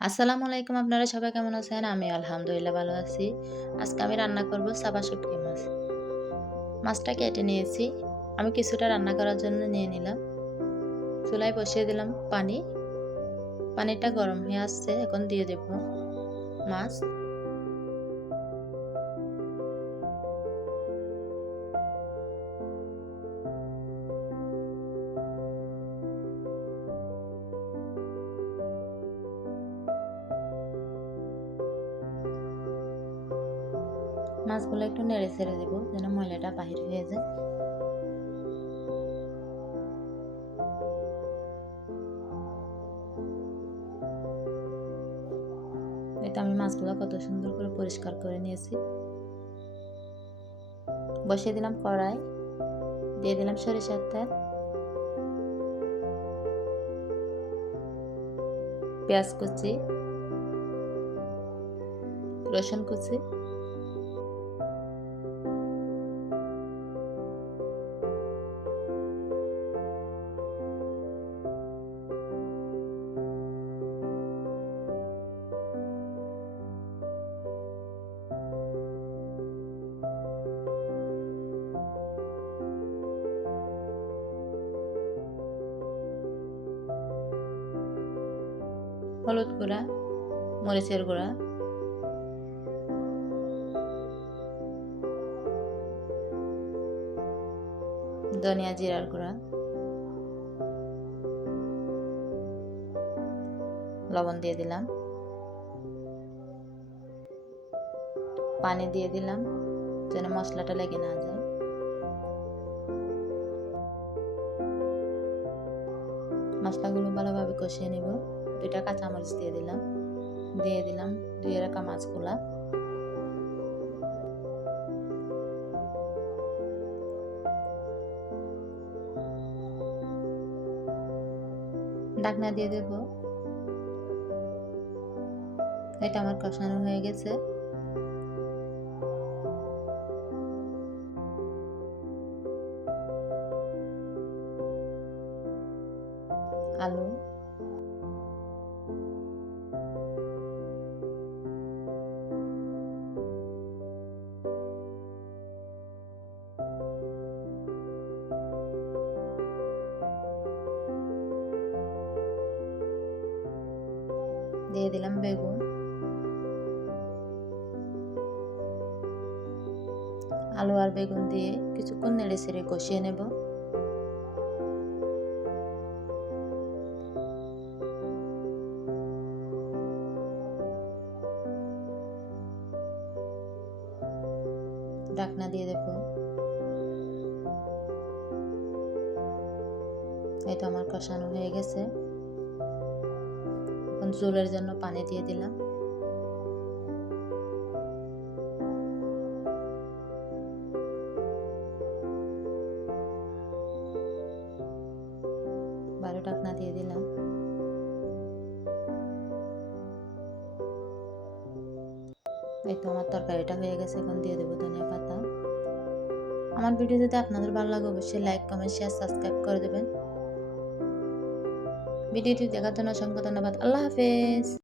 আসসালামু আলাইকুম, আপনারা সবাই কেমন আছেন? আমি আলহামদুলিল্লাহ ভালো আছি। আজকে আমি রান্না করব সাবা শুটকি মাছ। মাছটা কেটে নিয়েছি। আমি কিছুটা রান্না করার জন্য নিয়ে নিলাম। চুলায় বসিয়ে দিলাম পানি। পানিটা গরম হয়ে আসছে, এখন দিয়ে দেব মাছ। মাছগুলো একটু নেড়ে ছেড়ে দেবো, যেন ময়লাটা বাহির হয়ে যায়। এটা আমি মাছগুলো কত সুন্দর করে পরিষ্কার করে নিয়েছি। বসিয়ে দিলাম কড়াই, দিয়ে দিলাম সরিষার তেল। পেঁয়াজ কুচি, রসুন কুচি। হলুদ গুঁড়া, মরিচের গুঁড়া। ধনিয়া জিরার গুঁড়া। লবণ দিয়ে দিলাম। পানি দিয়ে দিলাম, যেন মশলাটা লেগে না যায়। মশলাগুলো ভালোভাবে কষিয়ে নেব। দুইটা কাঁচামরিচ দিয়ে দিলাম। দিয়ে দিলাম দুই রাখা মাছগুলা। ডাকনা দিয়ে দেব। এটা আমার কষানো হয়ে গেছে। আলু। দিয়ে দিলাম বেগুন আলু আর বেগুন দিয়ে কিছুক্ষণ নেড়ে ছেড়ে কষিয়ে নেব ডাকনা দিয়ে দেব তো আমার কষানো হয়ে গেছে এখন ঝোলের জন্য পানি দিয়ে দিলাম। বারো টাকনা দিয়ে দিলাম। এই তো আমার তরকারিটা হয়ে গেছে, এখন দিয়ে দেবো ধনিয়া পাতা। আমার ভিডিও যদি আপনাদের ভালো লাগে, অবশ্যই লাইক কমেন্ট শেয়ার সাবস্ক্রাইব করে দেবেন। ভিডিওটি দেখার জন্য অসংখ্য ধন্যবাদ আল্লাহ হাফেজ